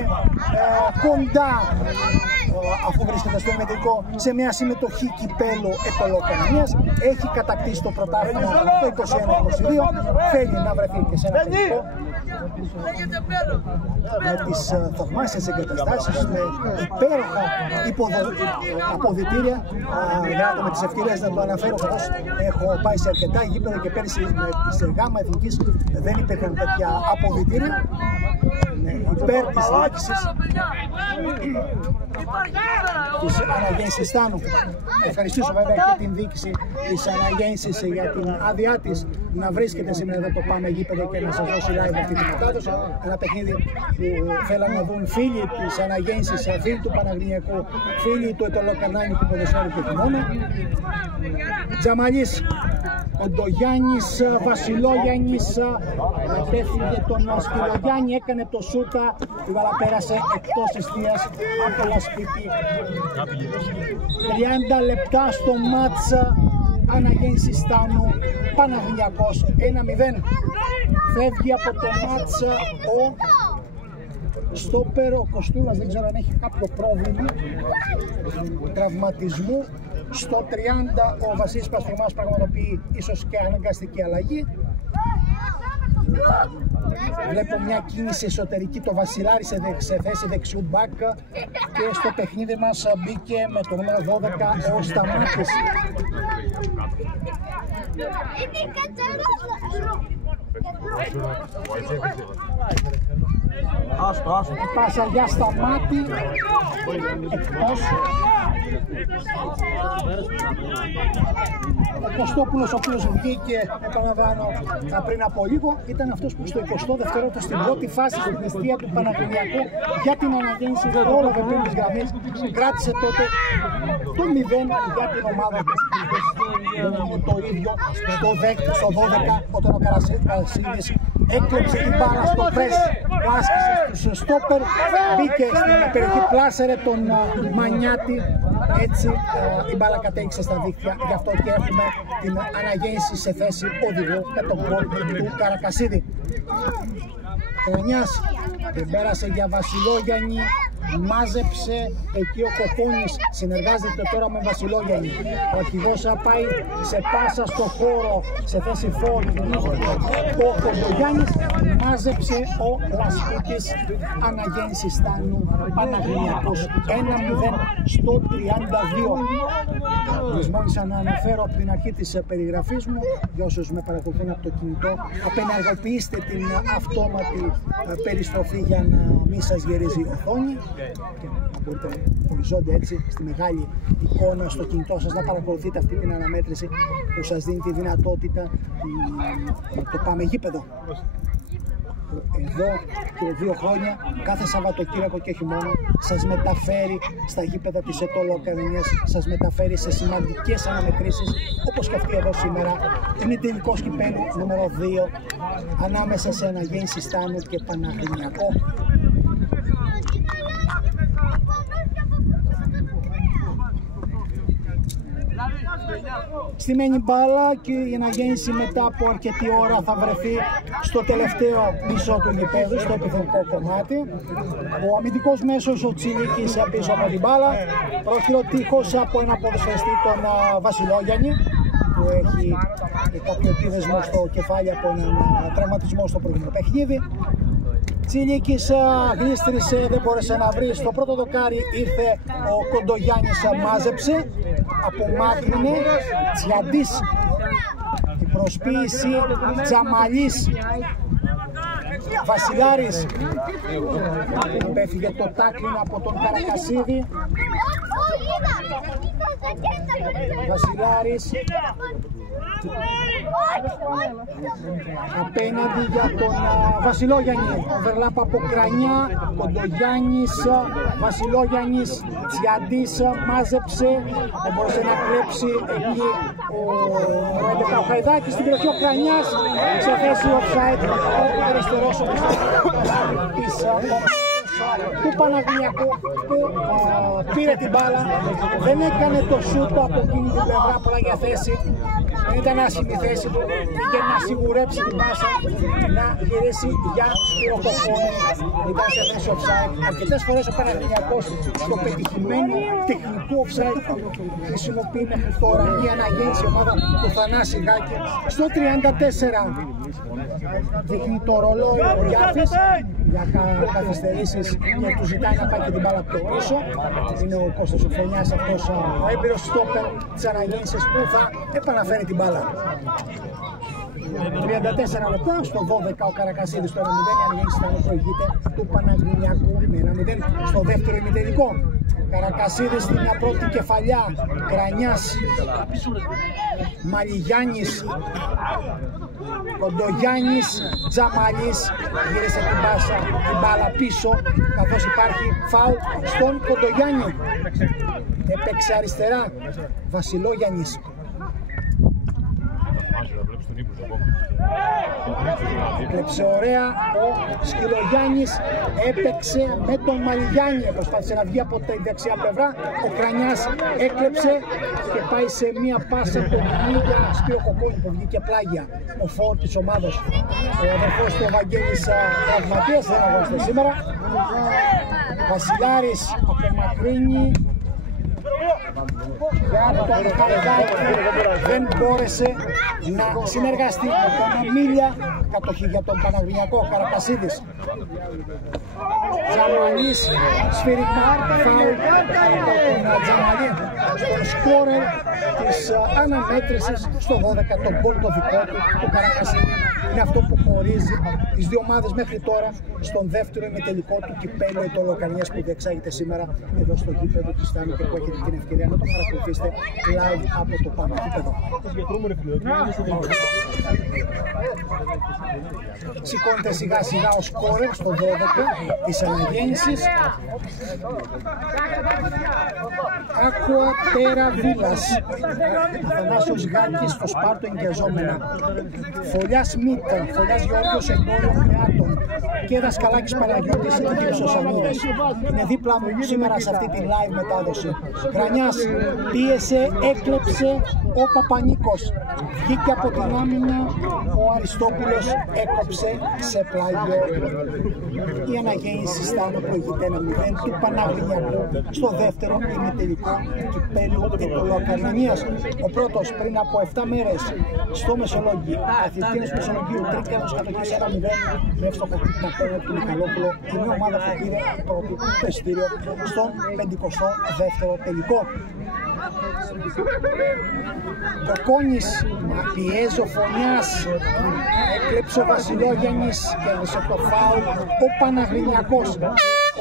κοντά, αφού βρίσκεται στο ημιτελικό, σε μια συμμετοχή κυπέλλου Λοκανανίας, έχει κατακτήσει το πρωτάθλημα το 21-22, θέλει να βρεθεί και σε ένα τελικό με τις θαυμάσιες εγκαταστάσεις, με υπέροχα αποδυτήρια. Με τις ευκαιρίες να το αναφέρω, καθώς έχω πάει σε αρκετά γήπεδα και πέρυσι σε γάμα εθνικής δεν υπήρχαν τέτοια αποδυτήρια. υπέρ της διοίκησης της Αναγέννησης Στάνου. Ευχαριστήσω βέβαια και την διοίκηση της Αναγέννησης για την άδειά της να βρίσκεται σήμερα εδώ το Πάμε Γήπεδο και να σας δώσει live αυτή την μετάδοση. Ένα παιχνίδι που θέλαν να δουν φίλοι της Αναγέννησης, φίλοι του Παναγρινιακού, φίλοι του Ετωλοκαρνάνικου ποδοσφαίρου και μόνο. Τζαμαλής, Κοντογιάννης, Βασιλόγιαννης, επέφυγε τον Σπυρογιάννη, έκανε το σούτα, η μπάλα πέρασε εκτός εστίας από το Λασπίτι. 30 λεπτά στο μάτς, Αναγέννησης Στάνου, Παναγρινιακός 1-0. Φεύγει από το μάτς ο στόπερ, ο Κοστούλας, δεν ξέρω αν έχει κάποιο πρόβλημα τραυματισμού. Στο 30 ο Βασίλης Παστρομάς πραγματοποιεί ίσως και αναγκαστική αλλαγή. Βλέπω μια κίνηση εσωτερική, το Βασιλάρη σε θέση δεξιού μπακ και στο παιχνίδι μας μπήκε με το νούμερο 12 ο Σταμάτης. Πάσα για Σταμάτη, εκτός. Ο Κωστόπουλος, ο οποίος βγήκε, επαναλαμβάνω, πριν από λίγο, ήταν αυτός που στο 22ο δευτερόλεπτο στην πρώτη φάση στην αιστεία του Παναγρινιακού για την Αναγέννηση όλο πριν της γραμμής κράτησε τότε το 0 για την ομάδα της. Το ίδιο στο 12 όταν ο Καρασίδης έκλεψε την μπάλα στο πρες, άσκησε στους στόπερ, μπήκε στην περιοχή, πλάσερε τον Μανιάτη, έτσι η μπάλα κατέληξε στα δίχτυα, γι' αυτό και έχουμε την Αναγέννηση σε θέση οδηγού με τον γκολ του Καρακασίδη. Κρανιάς την πέρασε για Βασιλόγιαννη, μάζεψε εκεί ο Κοκούνης, συνεργάζεται τώρα με Βασιλόγιαννη. Ο αρχηγός πάει σε πάσα στο χώρο, σε θέση φόρ. Ο Κοντογιάννης μάζεψε ο Λασπίτης, Αναγέννηση Στάνου, Παναγρινιακός 1-0 στο 32. Δυσμόνησα να αναφέρω από την αρχή της περιγραφής μου, για όσους με παρακολουθούν από το κινητό, απενεργοποιήστε την αυτόματη περιστροφή για να μην σας γυρίζει η οθόνη και μπορείτε οριζόντια έτσι στη μεγάλη εικόνα στο κινητό σας να παρακολουθείτε αυτή την αναμέτρηση που σας δίνει τη δυνατότητα το Πάμε Γήπεδο. Εδώ και 2 χρόνια κάθε Σαββατοκύριακο και όχι μόνο σας μεταφέρει στα γήπεδα της Ετωλοκαρνανίας, σας μεταφέρει σε σημαντικές αναμετρήσεις όπως και αυτή εδώ σήμερα. Είναι τελικός κυπέλλου νούμερο 2 ανάμεσα σε Αναγέννηση Στάνου και Παναγρινιακό. Στημένη μπάλα και η Αναγέννηση μετά από αρκετή ώρα θα βρεθεί στο τελευταίο μισό του γηπέδου, στο επιθετικό κομμάτι. Ο αμυντικός μέσος, ο Τσιλίκης, πίσω από την μπάλα. Πρόχειρο τείχος από ένα ποδοσφαιριστή, τον Βασιλόγιαννη, που έχει κάποιο επίδεσμο στο κεφάλι από έναν τραυματισμό στο προηγούμενο παιχνίδι. Τσιλίκης γλίστρισε, δεν μπόρεσε να βρει. Στο πρώτο δοκάρι ήρθε ο Κοντογιάννης, μάζεψε, απομάκρυνε. Τσιαντής, η προσποίηση, Τζαμαλής, Βασιλάρης, πέφυγε το τάκλινο από τον Καρακασίδη. Βασιλάρης απέναντι για τον Βασιλόγιαννη, overlap από Κρανιά, Κοντογιάννης, Βασιλόγιαννης, Τσιαντής, μάζεψε, δεν μπορούσε να κλέψει εκεί ο Χαϊδάκης στην περιοχή, ο Κρανιάς σε θέση offside, ο αριστερός της του Παναγρινιακού που πήρε την μπάλα, δεν έκανε το σούτ από εκείνη την πλευρά που για θέση, δεν ήταν άσχημη θέση του, είχε να σιγουρέψει την πάσα, να γυρίσει για πυροκοπόνο, ήταν σε θέση offside. Αρκετές φορές ο Παναγρινιακός στο πετυχημένο τεχνικό offside χρησιμοποιεί μέχρι τώρα η Αναγέννηση, ομάδα του Θανάση Γάκη. Στο 34 δείχνει το ρολόι ο Γιάφης για καθυστερήσεις και του ζητάει να πάει και την μπάλα πιο πίσω. Είναι ο Κώστας ο Φωνιάς, αυτός ο έμπειρος στόπερ της Αναγέννησης που θα επαναφέρει την μπάλα. 34 λεπτά, στο 12 ο Καρακασίδης το 1-0, η Αναγέννηση Στάνου προηγείται του Παναγρινιακού με 1-0 στο δεύτερο ημιτελικό. Καρακασίδης στην μια πρώτη κεφαλιά, Κρανιάς, Μαλιγιάννης, Κοντογιάννης, Τζαμαλής γύρισε την μπάλα πίσω, καθώς υπάρχει φάουλ στον Κοντογιάννη. Έπαιξε αριστερά Βασιλόγιαννης. Έκλεψε ωραία ο Σκυλογιάννης, έπαιξε με τον Μαλιγιάννη, προσπάθησε να βγει από τη δεξιά πλευρά, ο Κρανιάς έκλεψε και πάει σε μία πάσα που βγήκε για Σπύρο Κοκκόνη που βγήκε πλάγια. Ο φόρ της ομάδος, ο αδερφός του Βαγγέλης τραυματίας, δεν αγωνίζεται σήμερα. Βασιλιάρης απομακρύνει δεν μπόρεσε να συνεργαστεί με τον Αμίλια. Κατοχή για τον Παναγρινιακό, Καρακασίδης. Τζαμαλής, σφυρικά, φάουλ τον Τζαμαλή στον σκόρερ της αναμέτρησης στο 12, τον γκολ το δικό του, ο Καρακασίδη. Είναι αυτό που χωρίζει τις δύο ομάδες μέχρι τώρα στον δεύτερο ημιτελικό του κυπέλλου Ετωλοκαρνιάς που διεξάγεται σήμερα εδώ στο γήπεδο της Στάνου και που έχετε την ευκαιρία να το παρακολουθήσετε live από το πάνω γήπεδο. Σηκώνεται σιγά σιγά ο σκόρερ στο 12 της Αναγέννησης. Άκουα Τέρα Βίλας, Αθανάσιος Γάκης στο Σπάρτο εγκαιαζόμενα, Φωλιάς Μίτα, Φωλιάς Γεώργιος Εμπόριο Χρεάτων και Δασκαλάκης Παναγιώτης Κύψος Σανίδας. Είναι δίπλα μου σήμερα σε αυτή τη live μετάδοση. Κρανιάς πίεσε, έκλεψε ο Παπανίκος, βγήκε από την άμυνα, ο Αριστόπουλος έκοψε σε πλάγιο. Η Αναγέννηση Στάνου προηγείται 1-0 του Παναγρινιακού στο δεύτερο ημιτελικό κυπέλλου Ετωλοκαρνιάς. Ο πρώτος πριν από 7 μέρες στο Μεσολόγγι, αθλητής Μεσολογγίου, τρίκανος κατοχής 1-0 με εύστοχο χτύπημα πέναλτι του Μιχαλόπουλο, η νέα ομάδα που πήρε πρώτη το εισιτήριο στον 52ο τελικό. Κοκκόνης, πιέζει ο Φωνιάς, έκλεψε ο Βασιλόγιαννης και έδωσε το φάουλ ο Παναγρινιακός.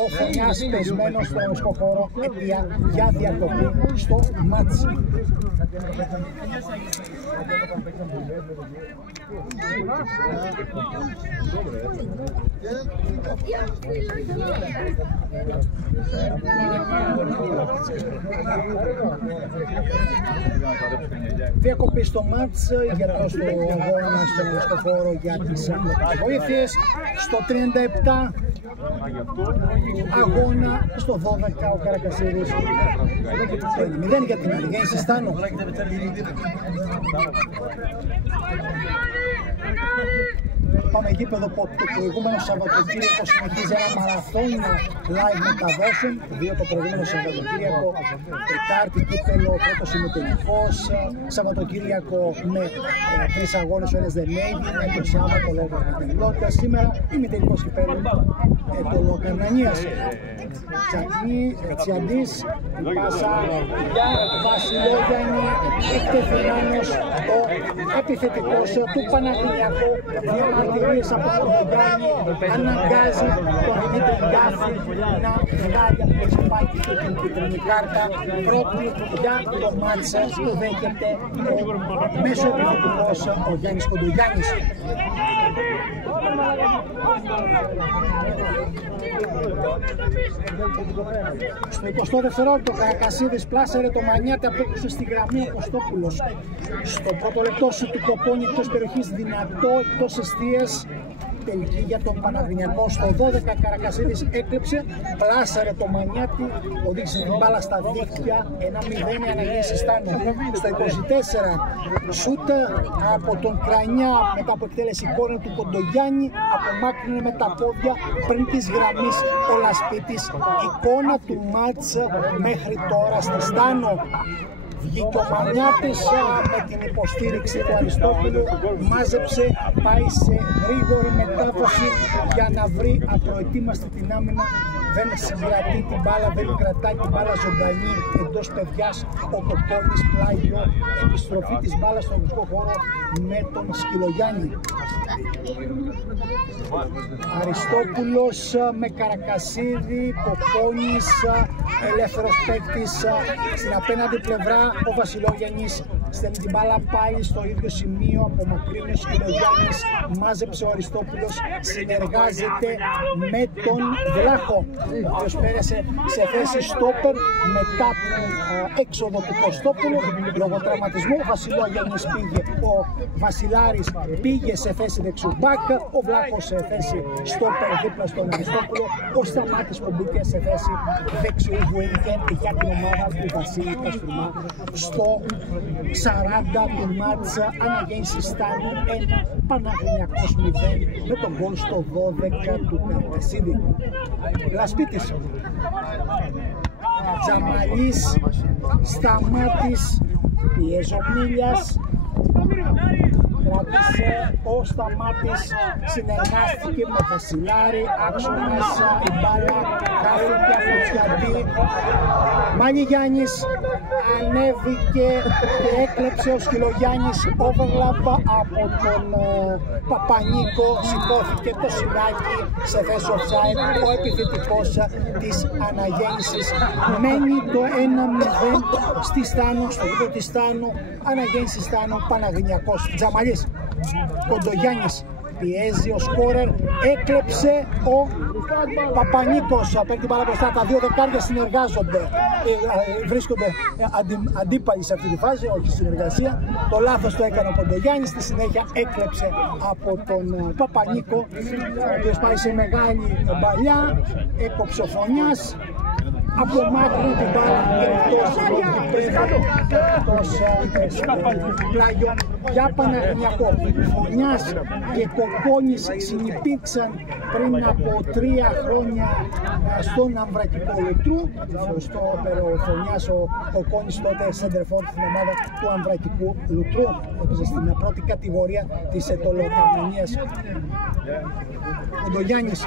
Ο Φωνιάς πεσμένος στο ενωσικό χώρο, αιτία για διακοπή στο μάτς. Διακοπή στο μάτς, γιατρός του αγώνα στο ενωσικό χώρο για τις απλωτικές βοήθειες. Στο 37 αγώνα, στο 12 ο Καρακασίδης 0 για την Αναγέννηση Στάνου. Πάμε γήπεδο που το προηγούμενο Σαββατοκύριακο συνεχίζει ένα μαραθώνιο live μεταδόσεων. Δύο το προηγούμενο Σαββατοκύριακο, Τετάρτη κύπελλο, πρώτος ημιτελικός, Σαββατοκύριακο με 3 αγώνες, ο ένας δεν έγινε, το Σάββατο λόγω κατελότητας. Σήμερα ημιτελικός κυπέλλου Ετωλοκαρνιάς. Τσακί, Τσιαντής, πάσα για Βασιλόγιαννη, εκτεθειμένος ο επιθετικός του Παναγρινιακού. Διαμαρτυρίες από τον Κοντογιάννη, αναγκάζει τον Δημήτρη Γκάφη να βγάλει από το τσιπάκι του την κίτρινη κάρτα. Πρώτη για το μάτσα που δέχεται ο μέσο επιθετικός ο Γιάννης Κοντογιάννης. Στο 20ο δευτερόλεπτο ο Καρακασίδης πλάσαρε το Μανιάτη, απέκτησε στη γραμμή ο Κωστόπουλος. Στο πρώτο λεπτό σου του Κοπόνη εκτός περιοχής, δυνατό εκτός εστίας. Τελική για τον Παναγρινιακό. Στο 12 Καρακασίδης έκλεψε, πλάσαρε το Μανιάτη, οδήγησε την μπάλα στα δίχτυα, 1-0 η Αναγέννηση Στάνου. Στο 24 σούτ από τον Κρανιά μετά από εκτέλεση κόρνερ του Κοντογιάννη, απομάκρυνε με τα πόδια πριν της γραμμής ο Λασπίτης. Εικόνα του μάτς μέχρι τώρα στη Στάνο. Βγήκε ο Μανιάτης με την υποστήριξη του Αριστόπουλου, μάζεψε, πάει σε γρήγορη μετάδοση για να βρει απροετοίμαστη την άμυνα δεν συγκρατεί την μπάλα, δεν κρατάει την μπάλα ζωντανή εντός παιδιάς. Ο Κοκκόνης πλάγιο, επιστροφή της μπάλας στον αγωνιστικό χώρο με τον Σκυλογιάννη. Αριστόπουλος με Καρακασίδη, Κοκκόνης, ελεύθερος παίκτης στην απέναντι πλευρά. Ο Βασιλόγιαννης στέλνει την μπάλα πάλι στο ίδιο σημείο, απομακρύνει ο Σκυλογιάννης, μάζεψε ο Αριστόπουλος, συνεργάζεται με τον Βλάχο, ο οποίος πέρασε σε θέση στόπερ μετά την έξοδο του Κωστόπουλου λόγω τραυματισμού. Ο Βασιλόγιαννης πήγε, ο Βασιλάρης πήγε σε θέση δεξιουμπάκ, ο Βλάχος σε θέση στόπερ δίπλα στον Αριστόπουλο, ο Σταμάτης που μπήκε σε θέση δεξιού βουέγκεν για την ομάδα του Βασίλη Καστριμά. Στο 40 του μάτς αναγέννηση Στάνου 1, Παναγενειακός 0 με τον γκολ στο 12 του Καρακασίδη. Λασπίτης, Τζαμαλής, Σταμάτης, Πιεζομίλιας, κράτησε ο Σταμάτης, συνεργάστηκε με Βασιλάρη, άξονας η μπάλα, χάθηκε από το Τσιαντή. Μανιγιάννης ανέβηκε και έκλεψε ο Σκυλογιάννης overlap από τον Παπανίκο, σηκώθηκε το Σινάκι σε θέση offside, ο επιθετικός της αναγέννησης. Μένει το 1-0 στη Στάνο, στο γήπεδο της Στάνου, αναγέννηση Στάνου, Παναγενειακός. Τζαμαλής, Κοντογιάννης, πιέζει ο σκόρερ, έκλεψε ο Παπανίκος, παίρνει την μπάλα μπροστά, τα δύο δεκάρια συνεργάζονται, βρίσκονται αντίπαλοι σε αυτή τη φάση, όχι συνεργασία. Το λάθος το έκανε ο Κοντογιάννης, στη συνέχεια έκλεψε από τον Παπανίκο, ο οποίος πάει σε μεγάλη μπαλιά, έκοψε ο Φωνιάς, απομάκρυνε την μπάλα εκτός πλάγιο για Παναγενειακό. Φωνιάς και Κοκκόνης συνυπήρξαν πριν από 3 χρόνια στον Αμβρακικό Λουτρού. Στο ο Φωνιάς, ο Κοκκόνης τότε σεντερφόρ στην ομάδα του Αμβρακικού Λουτρού, έπαιζε στην πρώτη κατηγορία της Ετωλοκαρμανίας. Ο Ντογιάννης,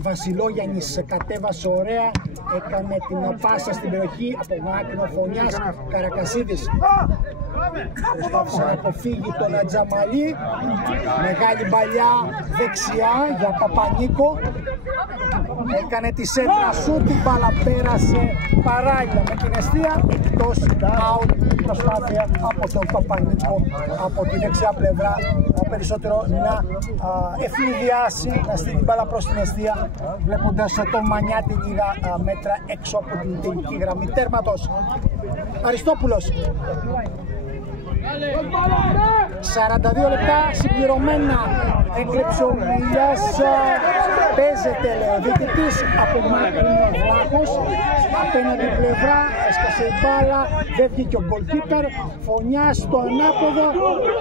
Βασιλόγιαννης κατέβασε ωραία, έκανε την πάσα στην περιοχή, απομάκρυνε ο Φωνιάς, Καρακασίδης προσπάθησε να αποφύγει τον Ατζαμαλή, μεγάλη παλιά δεξιά για Παπανίκο, έκανε τη σέντρα σου, την μπάλα πέρασε παράλληλα με την εστία, εκτός out, προσπάθεια από τον Παπανίκο από τη δεξιά πλευρά, περισσότερο να εφηδιάσει, να στείλει την μπάλα προς την εστία, βλέποντας τον Μανιάτη λίγα μέτρα έξω από την τελική γραμμή τέρματος. Αριστόπουλος, 42 λεπτά συμπληρωμένα, έκλεψε ο Μίλιας, παίζεται λέει ο διαιτητής, απομάκρυνε ο Βλάχος, απέναντι πλευρά έσκασε η μπάλα, δεν βγήκε ο γκολκίπερ, Φωνιάς στο ανάποδο,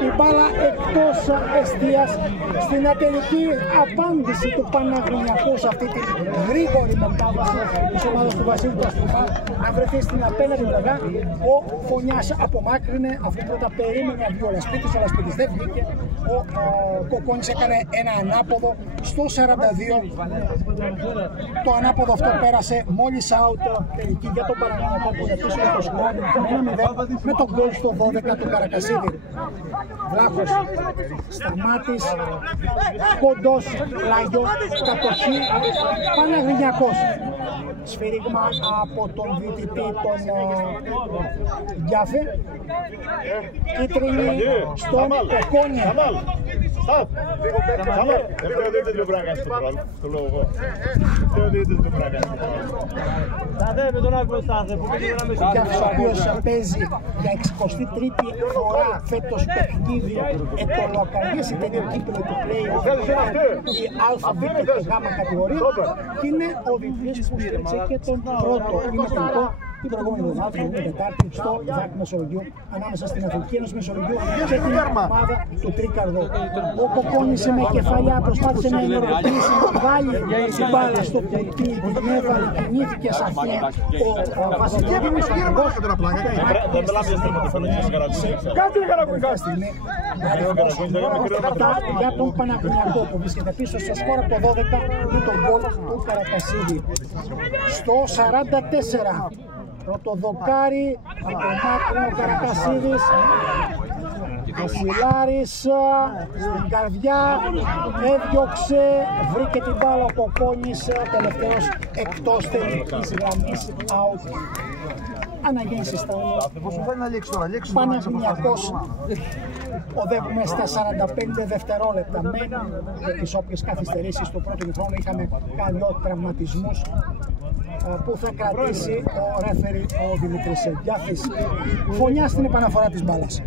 η μπάλα εκτός εστίας. Στην ατελική απάντηση του Παναγενειακού σε αυτή τη γρήγορη μετάβαση της ομάδας του Βασίλη Καστριμά να βρεθεί στην απέναντι πλευρά, ο Φωνιάς απομάκρυνε, αφού πρώτα περίμενε να βγει ο Λασπίτης, ο Λασπίτης δεν βγήκε, ο Κοκκόνης έκανε ένα ανάποδο στο 42, το ανάποδο αυτό πέρασε μόλις out, τελική για τον Παναγενειακό που διατούσε το σκορ 1-0 με τον γκολ στο 12 του Καρακασίδη. Βλάχος, Σταμάτης, κοντός, πλάγιο, κατοχή, Παναγενειακός. Σφύριγμα από τον διαιτητή τον Γιάφε, κίτρινη στον Κοκκόνη. Ο οποίος παίζει για 63η φορά φέτος παιχνίδι ετωλοκαρμίας, είτε είναι κύπελλο του play, η Α, Β και Γ κατηγορία, και είναι ο διαιτητής που στήριξε και τον πρώτο. Είναι τελικό την προηγούμενη εβδομάδα, την Τετάρτη, στο ΔΑΚ Μεσολογγίου, ανάμεσα στην Αθλητική Ένωση Μεσολογγίου και την ομάδα του Τρίκαρδο. Ο Κοκόνησε με κεφαλιά προσπάθησε να ενεργοποιήσει, να βάλει την μπάλα στο κουτί, την έβαλε, κινήθηκε σε αυτή. Ο Βασιλιάδης για τον Παναθηναϊκό που βρίσκεται πίσω στο σκορ από το 12 με τον γκολ του Καρακασίδη. Στο 44 πρωτοδοκάρι από τον Μάκρυνο Καρακασίδης. Βασιλάρης στην καρδιά, έδιωξε, βρήκε την μπάλα, ο Κοκόνης τελευταίος εκτός τελικής γραμμής, out. Αναγέννηση στα Παναθηναϊκός. Οδεύουμε στα 45 δευτερόλεπτα με τις όποιες καθυστερήσεις του πρώτου χρόνου. Είχαμε δύο τραυματισμούς που θα κρατήσει ο ρέφερι ο Δημήτρης Γιάθης. Φωνιά στην επαναφορά της μπάλας.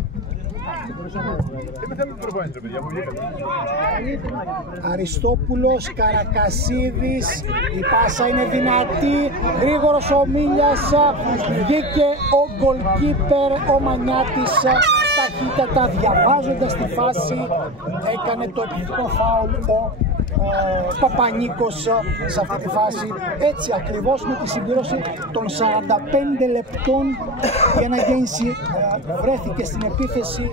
Αριστόπουλος, Καρακασίδης, η πάσα είναι δυνατή, γρήγορος ο Μίλιας, βγήκε ο γκολκίπερ, ο Μανιάτης ταχύτατα διαβάζοντας τη φάση, έκανε το επιθετικό φάουλ ο Παπανίκος σε αυτή τη φάση. Έτσι ακριβώς με τη συμπλήρωση των 45 λεπτών η Αναγέννηση βρέθηκε στην επίθεση,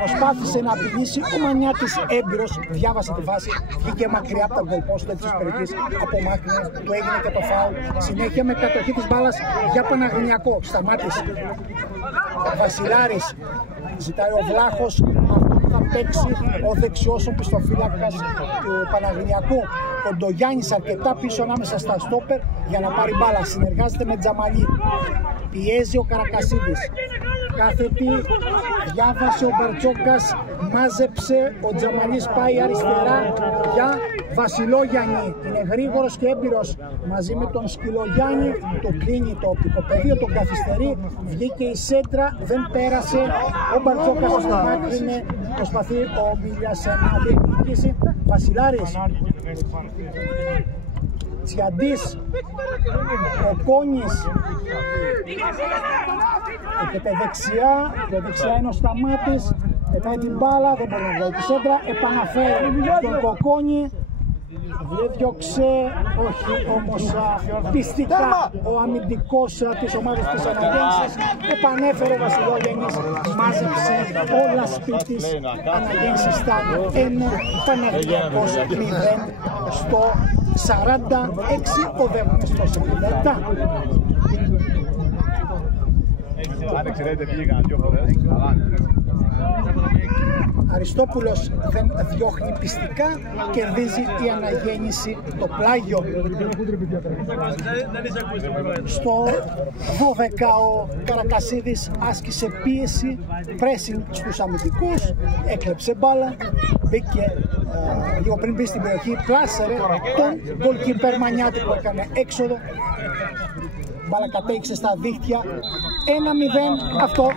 προσπάθησε να απειλήσει, ο Μανιάτης έμπειρος διάβασε τη φάση, βγήκε μακριά από τα γκολπόστ της περιοχής, απομάκρυνε, του έγινε και το φάουλ. Συνέχεια με κατοχή της μπάλας για Παναθηναϊκό, σταμάτησε. Βασιλάρης, ζητάει ο Βλάχος, θα παίξει ο δεξιός ο πιστοφύλακας του Παναθηναϊκού. Ο Ντογιάννης αρκετά πίσω ανάμεσα στα στόπερ για να πάρει μπάλα. Συνεργάζεται με Τζαμαλή. Πιέζει ο Καρακασίδης. Κάθετη, διάβασε ο Μπαρτσόκας, μάζεψε, ο Τζαμαλής πάει αριστερά για Βασιλόγιαννη. Είναι γρήγορος και έμπειρος μαζί με τον Σκυλογιάννη. Το κλείνει το οπτικοπεδίο, τον καθυστερεί. Βγήκε η σέντρα, δεν πέρασε. Ο Μπαρτσόκας απομάκρυνε, προσπαθεί ο Μίλιας να διεκδικήσει. Βασιλάρης, Τσιαντής, ο Κόνης, έρχεται δεξιά, το δεξιά είναι ο Σταμάτης, πετάει την μπάλα, δεν μπορεί να βγάλει τη σέντρα, επαναφέρει τον Κοκόνη, διώξε, όχι όμως πιστικά ο αμυντικός της ομάδας της Αναγέννησης, επανέφερε ο Βασιλόγιαννης, μάζεψε όλα σπίτης, Αναγέννησης στα 1, Παναθηναϊκός 0 στο 46, οδεύουμε στο 47. Αριστόπουλος δεν διώχνει πιστικά, κερδίζει η Αναγέννηση το πλάγιο. Στο 12 ο Καρακασίδης άσκησε πίεση, pressing στους αμυντικούς, έκλεψε μπάλα, μπήκε λίγο πριν μπει στην περιοχή, πλάσερε τον γκολκίπερ Μανιάτη που έκανε έξοδο. Μπάλα κατέηξε στα δίχτυα, 1-0 αυτό.